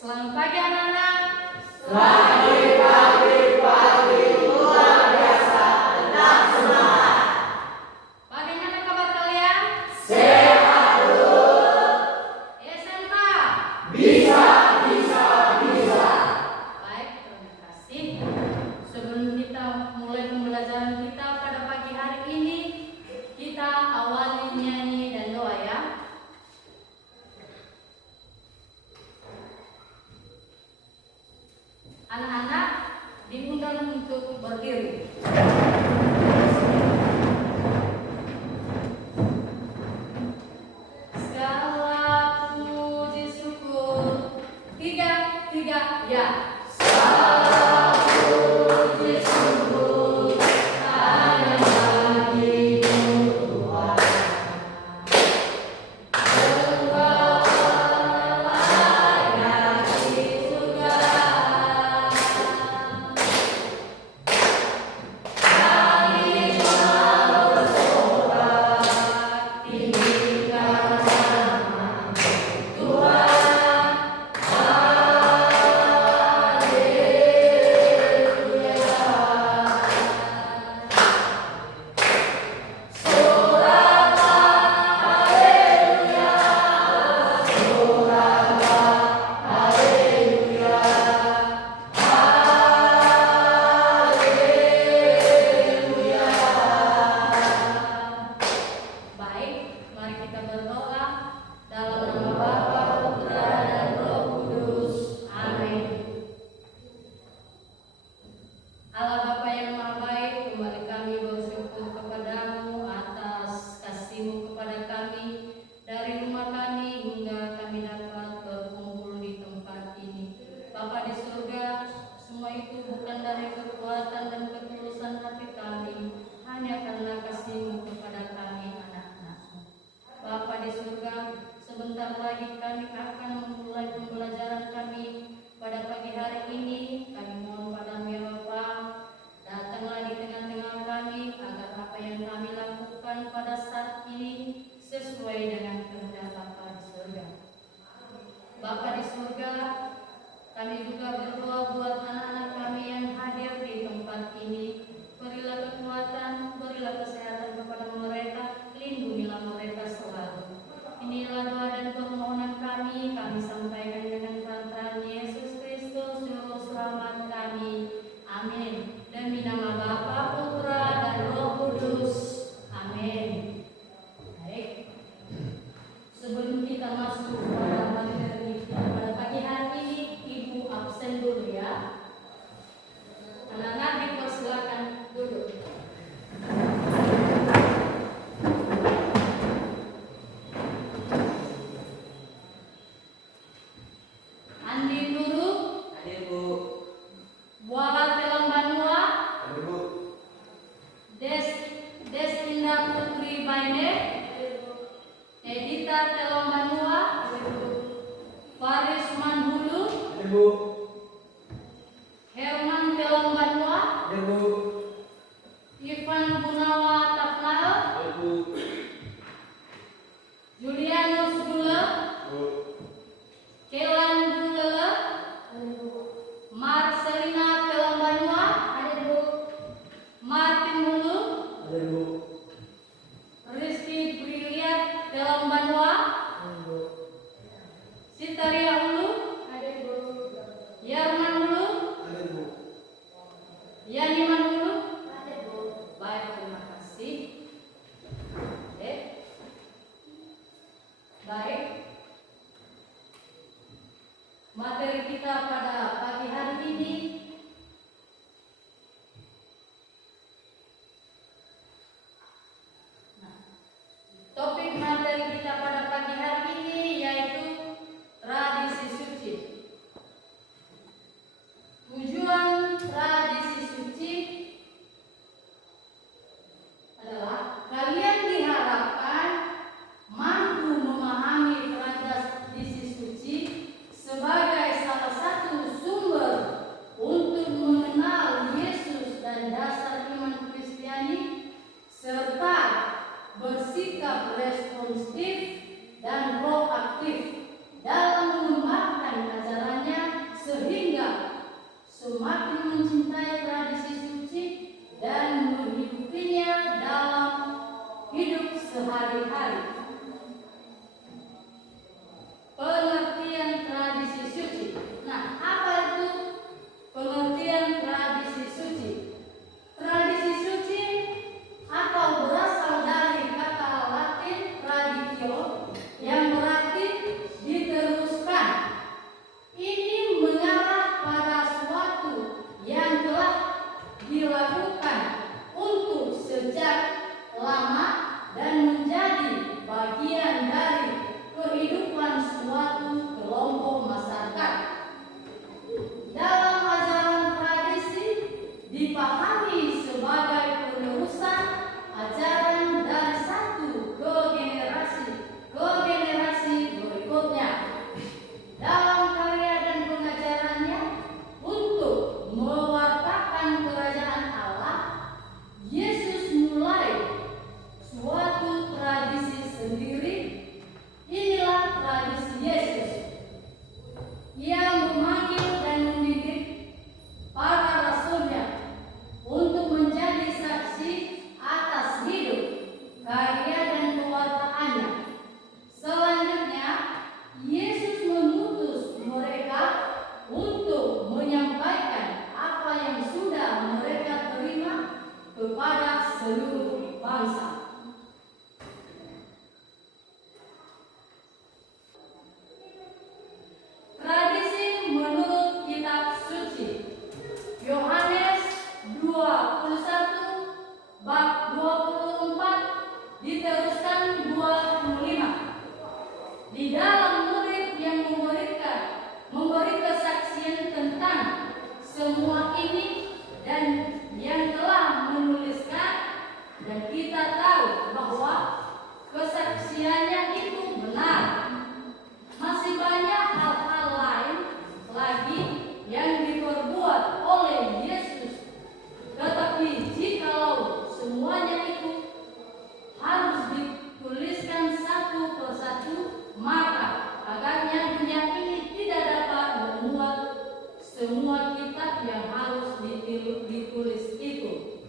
Selamat pagi anak-anak. Pagi luar biasa, tetap semangat. Bagaimana kabar kalian? Sehat terus. SMK. Bisa. Baik, terima kasih. Sebelum kita mulai pembelajaran kita pada pagi hari ini, kita awali nyanyi dan doa ya. Anak-anak diundang untuk berdiri. Segala puji syukur, tiga, ya. Segala puji syukur hanya bagimu Tuhan. Segala di surga. Baik, mari kita berdoa dalam nama Bapa, Putra, dan Roh Kudus. Amin. Allah Bapa yang Maha Baik, kembali kami bersyukur kepadamu atas kasih-Mu kepada kami dari rumah kami hingga kami dapat berkumpul di tempat ini. Bapa di surga, semua itu bukan dari kekuatan dan ketulusan hati kami, hanya karena kasih-Mu kepada kami anak-anak-Mu. Bapa di surga, sebentar lagi kami akan memulai pembelajaran kami pada pagi hari ini. Kami mohon padamu ya Bapa, datanglah di tengah-tengah kami agar apa yang kami lakukan pada saat ini sesuai dengan kehendak Bapa di surga. Bapa di surga, kami juga berdoa buat anak-anak kami yang hadir di tempat ini. Berilah kekuatan, berilah kesehatan kepada mereka, lindungilah mereka selalu. Inilah doa dan permohonan kami sampaikan dengan perantaraan Yesus Kristus, Juru Selamat kami. Amin. Demi nama Bapa, Putra, dan Roh Kudus. Amin. Baik. Sebelum kita masuk pada materi pada pagi hari ini, Ibu absen dulu ya. Anak-anak dipersilakan duduk. Andi Nuru, Hadir Bu. Buala Telang Banua, Hadir Bu. Destinda Putri Baine, Edita Telang Banua, Faris Manhulu, Hadir Bu. Herman Telang Banua, Hadir Bu. Ivan Gunawa Tafnal, Hadir Bu. Julianus Gula, Bu. Kelan Gula, Marcelina Telang Banua, Martin Hulu, Hadir Bu. Rizky Briliat Telang Banua, Sitaria Hulu, sehari-hari. Pengertian tradisi suci. Nah, apa itu pengertian tradisi suci? Tradisi suci atau berasal dari kata Latin traditio yang berarti diteruskan. Ini mengarah pada suatu yang telah dilakukan untuk sejak lama dan menjadi bagian dari kehidupan suatu kelompok masyarakat. Dalam ajaran tradisi dipahami sebagai penerusan ajaran dari satu ke generasi berikutnya. Dalam karya dan pengajarannya untuk mewartakan kerajaan Allah, Yesus mulai suatu tradisi sendiri. Inilah tradisi Yesus. Ia memanggil dan mendidik para rasulnya untuk menjadi saksi atas hidup, karya dan pewartaannya. Selanjutnya, Yesus mengutus mereka untuk menyampaikan apa yang sudah mereka terima kepada seluruh bangsa. Tradisi menurut kitab suci. Yohanes 21 bab 24 diteruskan 25. Di dalam murid yang memberi kesaksian tentang semua ini dan yang telah menuliskan, dan kita tahu bahwa kesaksiannya itu benar. Masih banyak hal-hal lain lagi yang diperbuat oleh Yesus, tetapi jikalau semuanya itu harus dituliskan satu persatu, maka agaknya dunia ini tidak dapat memuat semua kitab yang harus ditulis itu.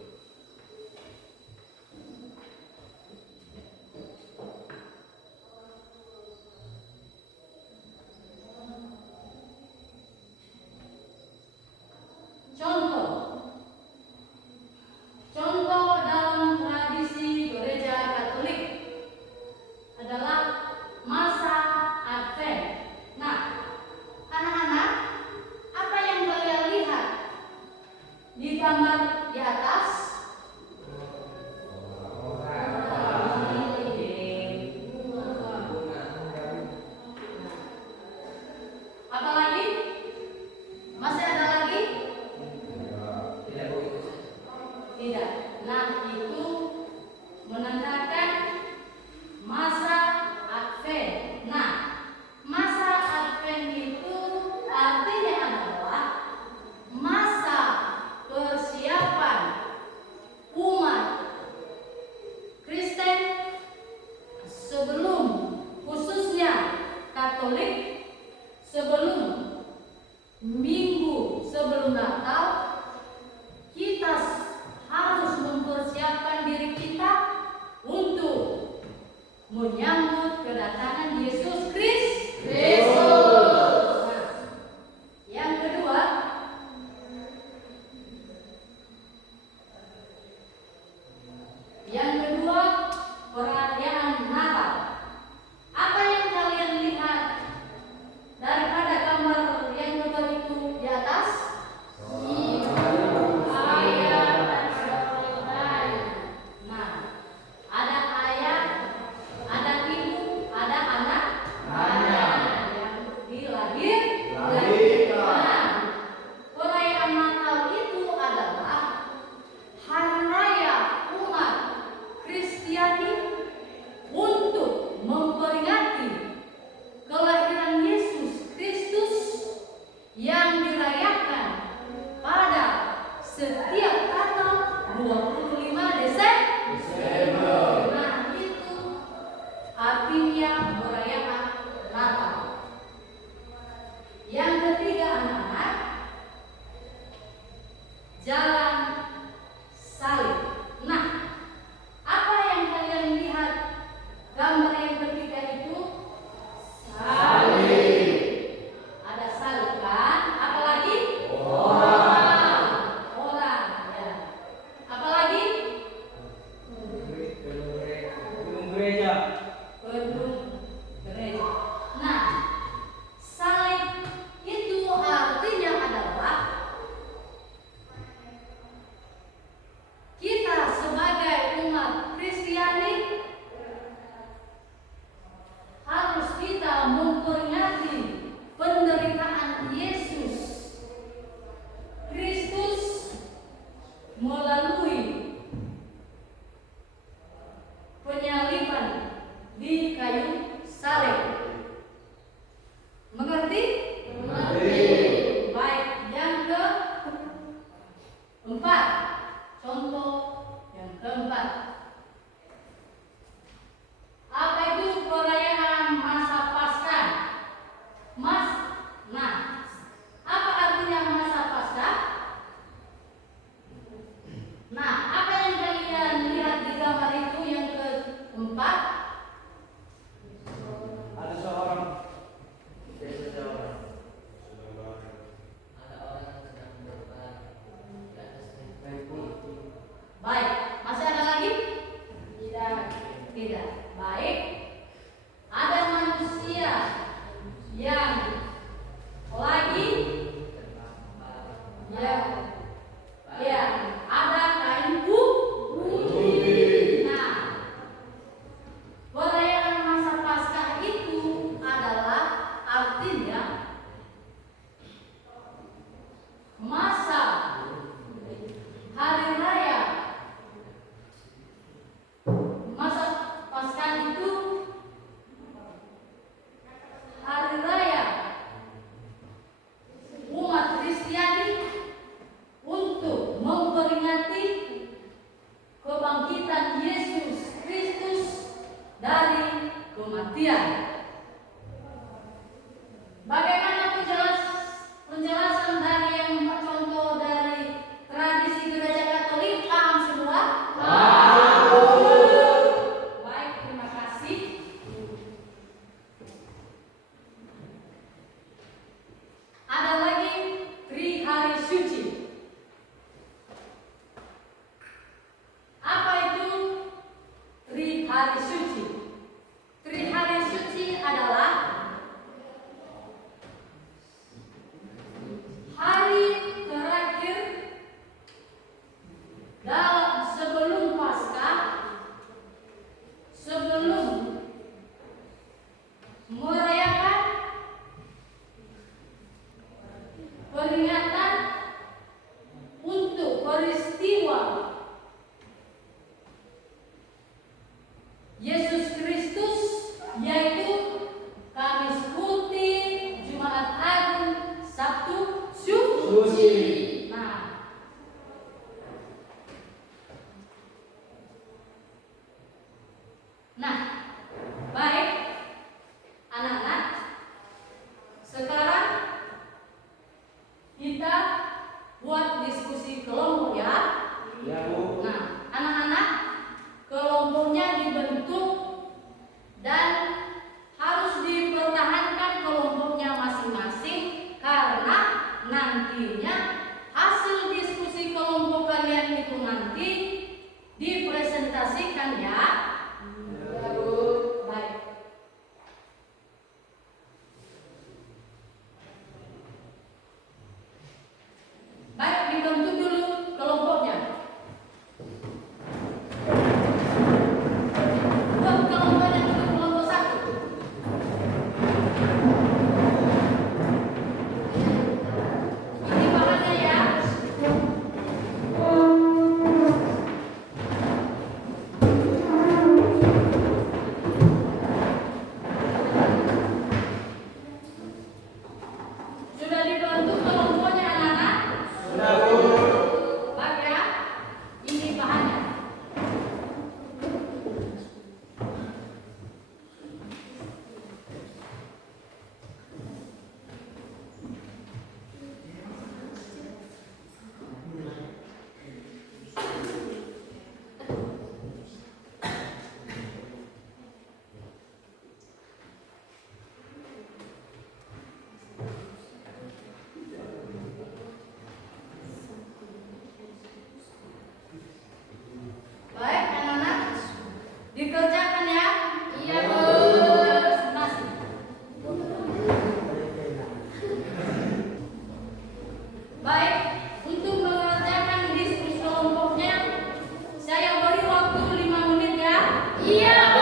Iya,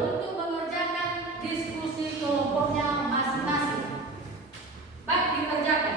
untuk mengerjakan diskusi kelompoknya masing-masing. Baik, dikerjakan.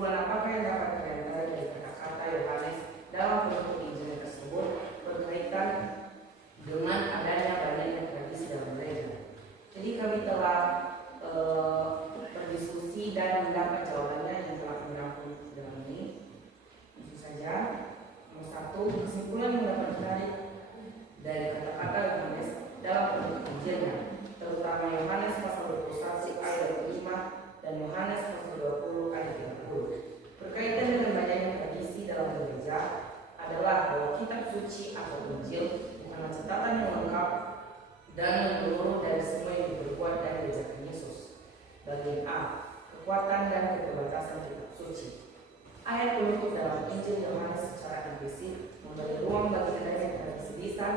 Kesimpulan apakah yang dapat kalian tarik dari kata-kata Yohanes dalam penutup Injil tersebut berkaitan dengan adanya banyaknya tradisi dalam gereja? Jadi kami telah berdiskusi dan mendapat jawabannya yang telah kami rangkum dalam ini. Tentu saja, nomor satu, kesimpulan yang dapat ditarik dari kata-kata Yohanes dalam penutup Injilnya, terutama Yohanes pasal 21 ayat 5 dan Yohanes pasal 20 ayat 30, berkaitan dengan banyaknya tradisi dalam gereja adalah bahwa kitab suci atau Injil bukanlah catatan yang lengkap dan menyeluruh dari semua yang diperbuat dan diajarkan Yesus. Bagian A, kekuatan dan keterbatasan kitab suci. Ayat penutup dalam Injil Yohanes secara implisit memberi ruang bagi adanya tradisi lisan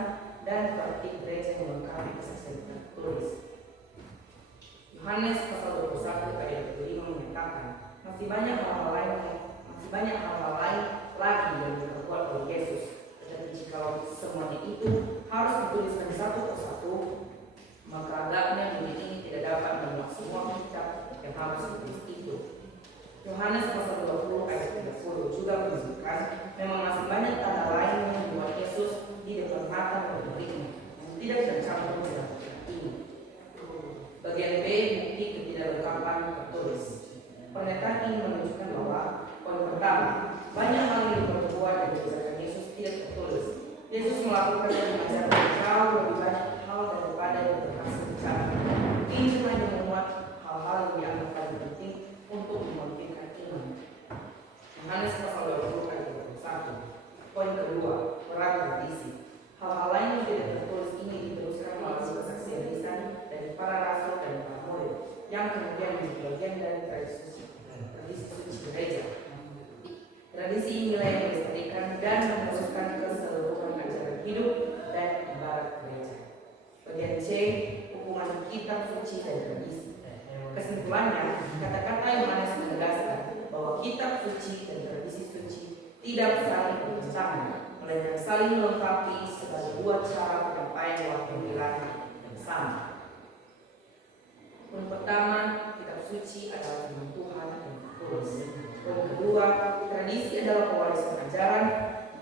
dan praktik gereja yang melengkapi kesaksian tertulis. Yohanes pasal 21 ayat 25 menyatakan masih banyak hal-hal lain lagi yang diperbuat oleh Yesus. Tetapi jika semuanya itu harus dituliskan satu persatu, maka agaknya dunia ini tidak dapat memuat semua kitab yang harus ditulis itu. Yohanes pasal 20 ayat 30 juga menunjukkan memang masih banyak tanda lain yang dibuat Yesus di depan mata murid-muridnya yang tidak tercampur dalam kitab ini. Bagian B, bukti ketidaklengkapan tertulis. Pernyataan ini menunjukkan bahwa poin pertama, banyak hal yang diperbuat dan diajarkan Yesus tidak tertulis. Yesus melakukan dan mengajarkan jauh lebih banyak hal daripada yang berhasil bicara. Ini hanya memuat hal-hal yang dianggap paling penting untuk mementingkan iman. Yohanes pasal 20 ayat 21. Poin kedua, peran tradisi. Hal-hal lain yang tidak tertulis ini diteruskan melalui kesaksian lisan dari para rasul dan para murid yang kemudian menjadi bagian dari tradisi suci gereja. Tradisi inilah yang dilestarikan dan meneruskan keseluruhan ajaran hidup dan ibarat gereja. Bagian C, hubungan kitab suci dan tradisi. Kesimpulannya, kata-kata Yohanes menegaskan bahwa kitab suci dan tradisi suci tidak saling bertentangan, melainkan saling melengkapi sebagai dua cara penyampaian waktu ilahi yang sama. Poin pertama, kitab suci adalah firman Tuhan yang tertulis. Poin kedua, tradisi adalah pewarisan ajaran,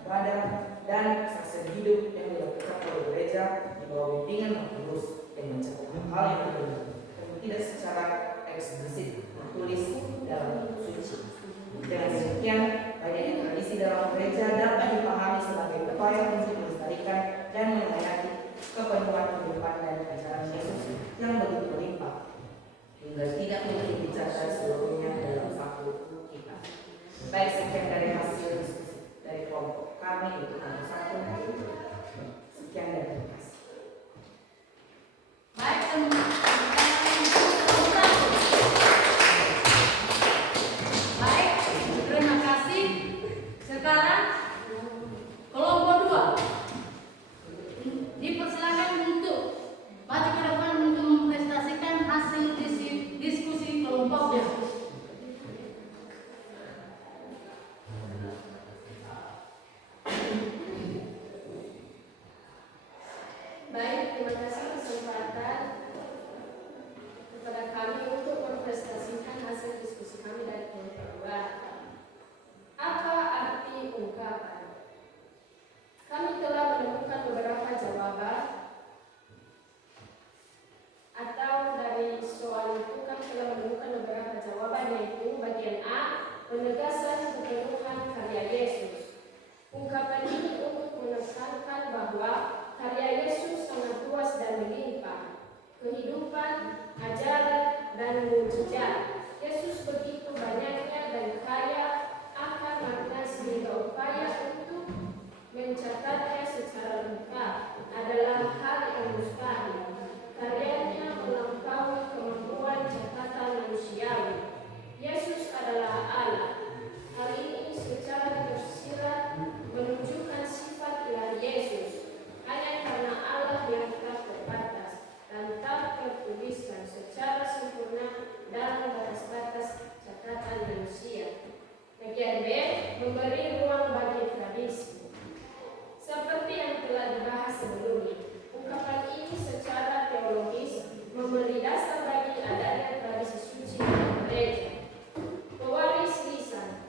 ibadah, dan kesaksian hidup yang dilakukan oleh gereja di bawah bimbingan Roh Kudus yang mencakup hal yang berbeda, tapi tidak secara eksplisit tertulis dalam suci. Dengan demikian, banyaknya tradisi dalam gereja dapat dipahami sebagai upaya untuk melestarikan dan melayani kepenuhan kehidupan dan ajaran Yesus yang begitu berlimpah, hingga tidak boleh dicatat seluruhnya dalam satu kitab. Baik, sekian dari hasil diskusi dari kelompok kami untuk nomor 1. Sekian dan terima kasih. Baik, teman-teman. Baik, terima kasih. Sekarang kelompok 2 dipersilakan untuk maju ke depan untuk mempresentasikan hasil diskusi kelompoknya. Baik, terima kasih kesempatan kepada kami untuk mempresentasikan hasil diskusi kami dari kelompok 2. Apa arti ungkapan? Kami telah menemukan beberapa jawaban, atau dari soal itu kami telah menemukan beberapa jawaban, yaitu bagian A, penegasan kepenuhan karya Yesus. Ungkapan ini untuk menekankan bahwa karya Yesus sangat luas dan melimpah, kehidupan, ajaran, dan mujizat. Yesus begitu banyaknya dan kaya akan makna sehingga upaya untuk mencatatnya secara lengkap adalah hal yang mustahil. Karyanya melampaui kemampuan catatan manusiawi. Yesus adalah Allah. Hal ini secara tersirat menunjukkan sifat ilahi Yesus. Hanya karena Allah yang tak terbatas dan tak tertuliskan secara sempurna dalam batas-batas catatan manusia. Bagian B, memberi ruang bagi tradisi. Seperti yang telah dibahas sebelumnya, ungkapan ini secara teologis memberi dasar bagi adanya tradisi suci dalam gereja. Pewaris lisan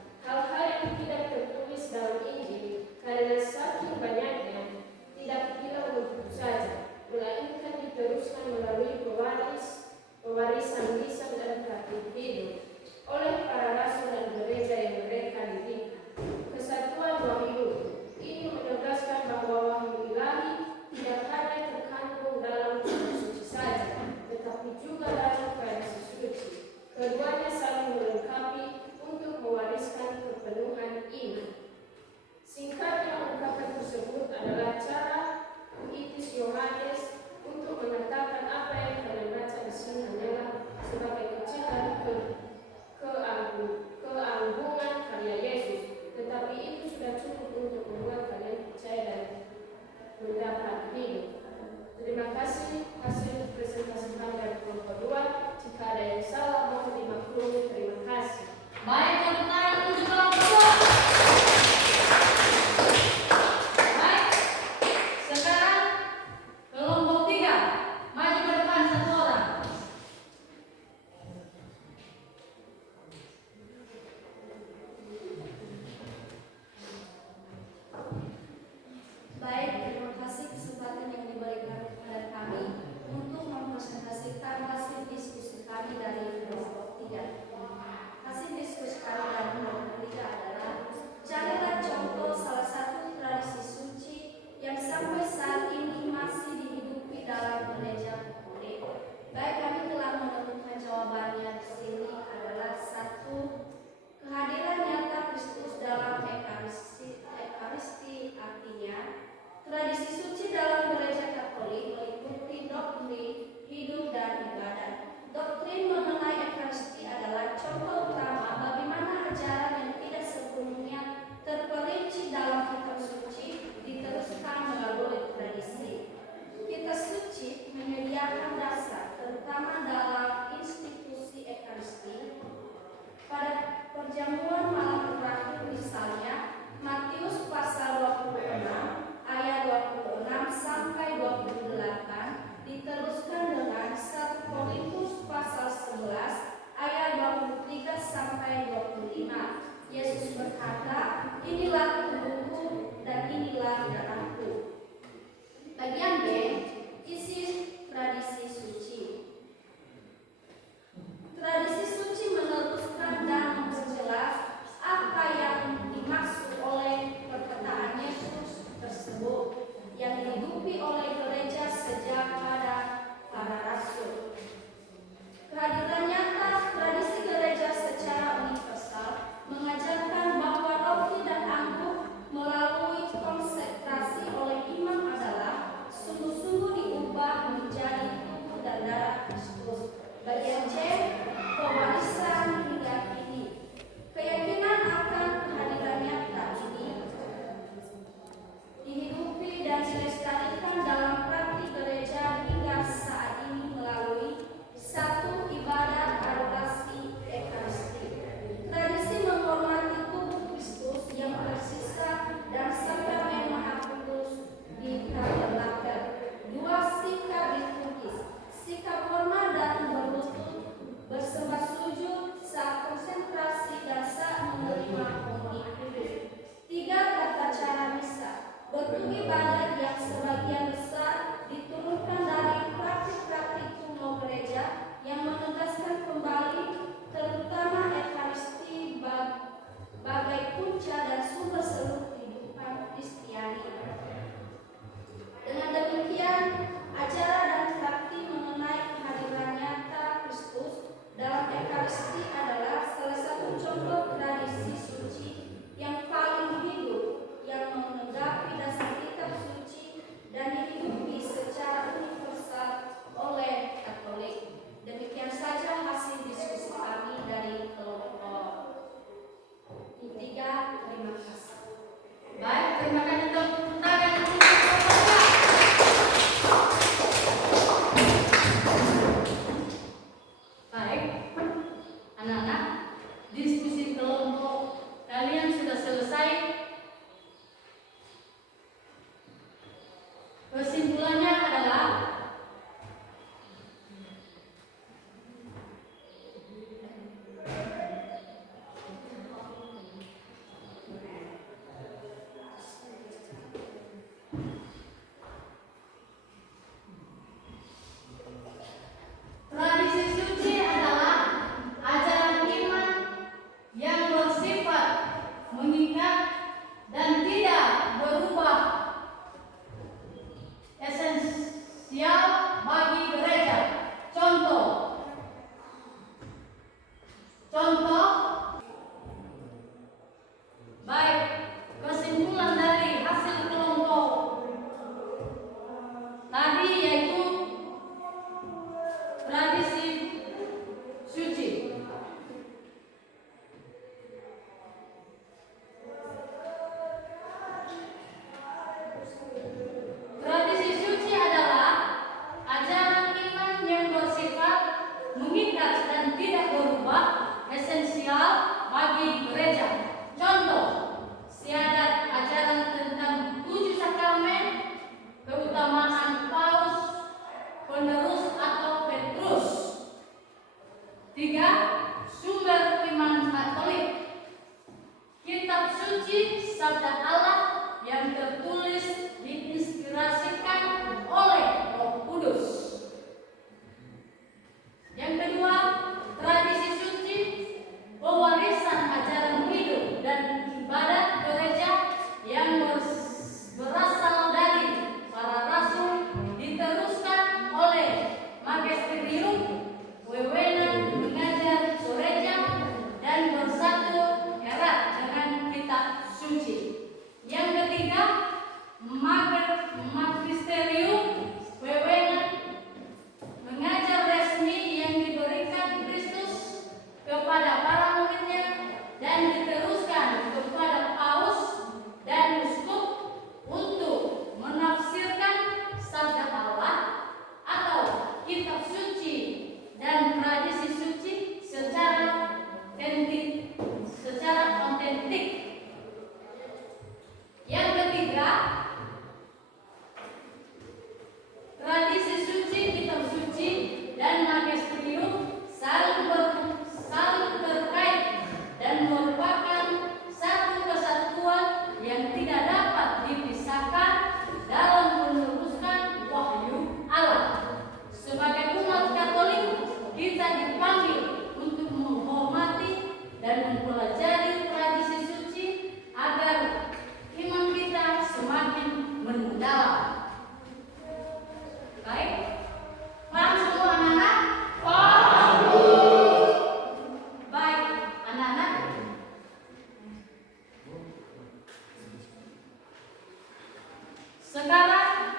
Sekarang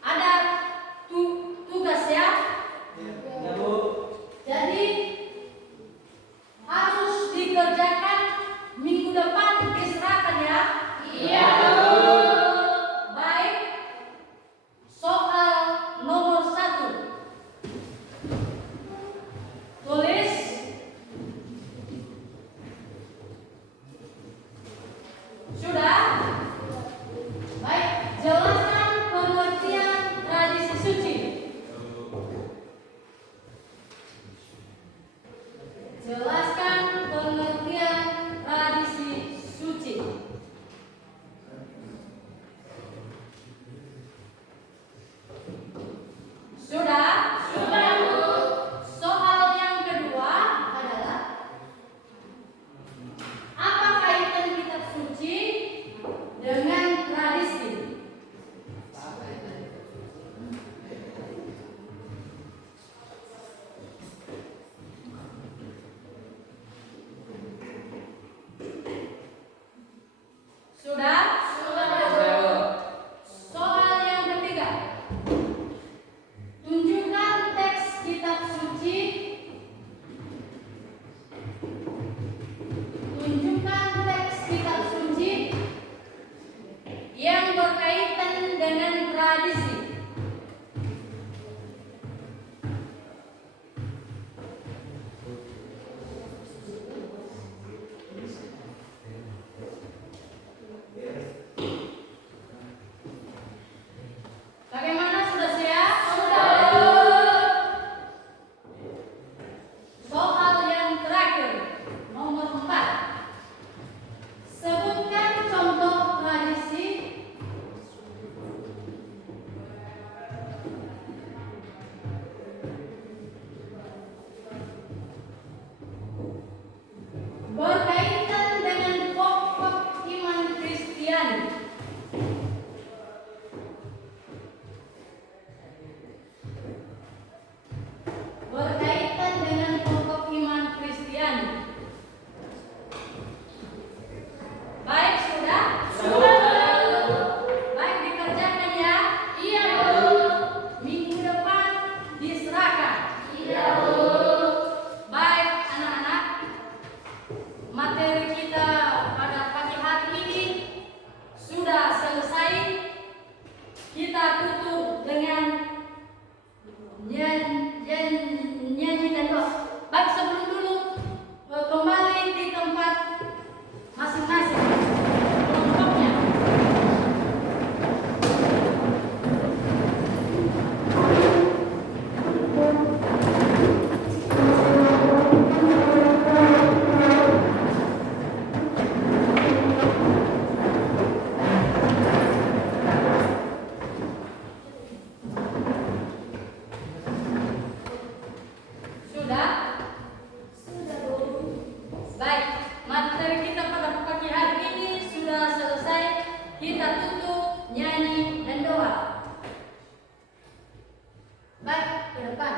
ada tugas ya. Ya, Bu. Jadi harus dikerjakan minggu depan diserahkan ya. Iya. Baik. Soal nomor 1. Tulis. Sudah? Baik, jelaskan pengertian tradisi suci. Jelaskan pengertian tradisi suci. Sudah? Sudah, Bu. Soal yang kedua adalah apa kaitan kitab suci dengan tradisi? Sudah? Sudah, Ya, Bu. Soal yang ketiga. Tunjukkan teks kitab suci. Tunjukkan teks kitab suci yang berkaitan dengan tradisi. Bagaimana, sudah siap? Soal yang terakhir, nomor 4. Sebutkan contoh tradisi berkaitan dengan pokok iman Kristiani. Berkaitan dengan pokok iman Kristiani. Baik, sudah? Sudah, Bu. Baik, dikerjakan ya. Iya, Bu. Minggu depan diserahkan. Iya, Bu. Baik, anak-anak. Materi kita pada pagi hari ini sudah selesai. Kita tutup dengan nyanyi dan doa. Baik, sebelum dulu kembali di tempat masing-masing. Kelompoknya. Sudah? Sudah, Bu. Baik, materi kita pada pagi hari ini sudah selesai. Kita tutup nyanyi dan doa. Baik, ke depan.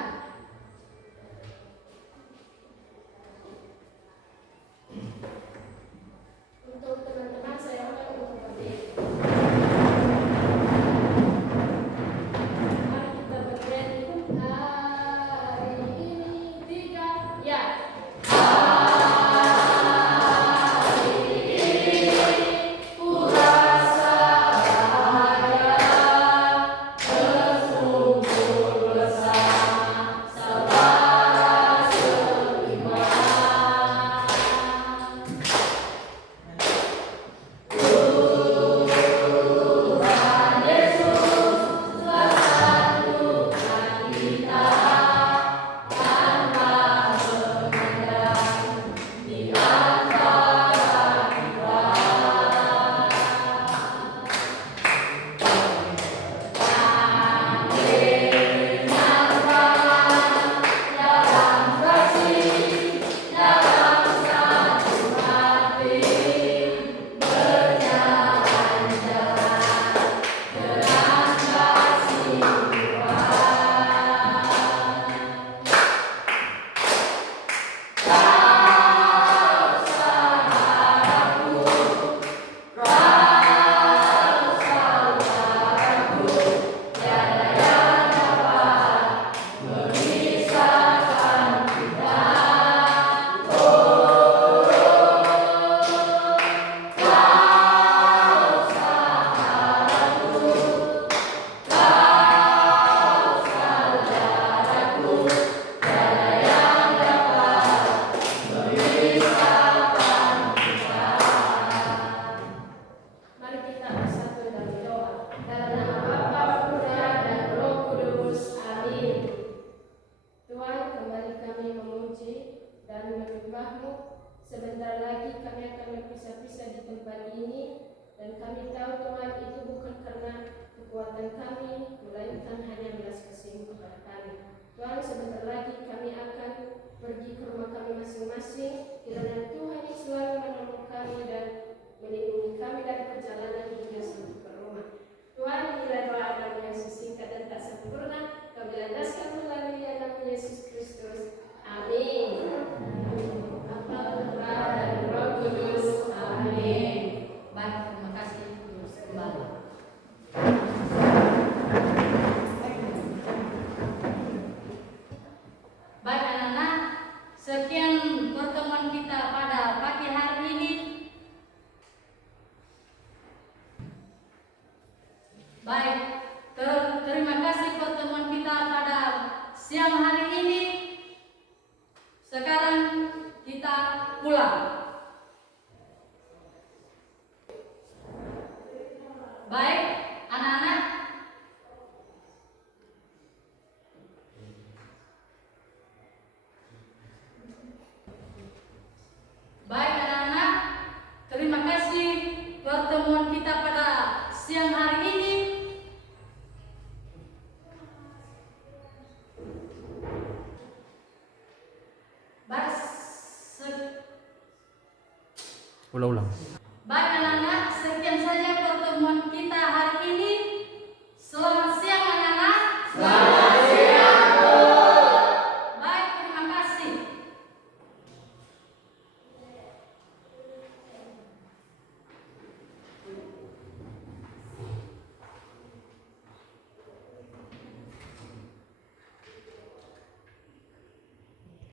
Untuk teman-teman saya akan untuk berdiri. Mari kita bernyanyi. Hari ini 3, ya. Bersama tempat ini, dan kami tahu Tuhan itu bukan karena kekuatan kami, melainkan hanya belas kasih kepada kami. Tuhan, sebentar lagi kami akan pergi ke rumah kami masing-masing, kiranya Tuhan yang selalu menolong kami dan melindungi kami dari perjalanan hingga sampai ke rumah. Tuhan, inilah doa kami yang sesingkat dan tak sempurna, kami landaskan melalui nama Yesus Kristus. Amin. Bapa, Putra, dan Roh Kudus. Amin. Baik, terima kasih. Terus kembali. Baik anak-anak, sekian pertemuan kita pada pagi hari ini. Baik, terima kasih pertemuan kita pada siang hari ini. Sekarang kita pulang. Baik, anak-anak. Baik, anak-anak. Terima kasih pertemuan kita pada siang hari ini. Ulang-ulang. Baik, anak-anak.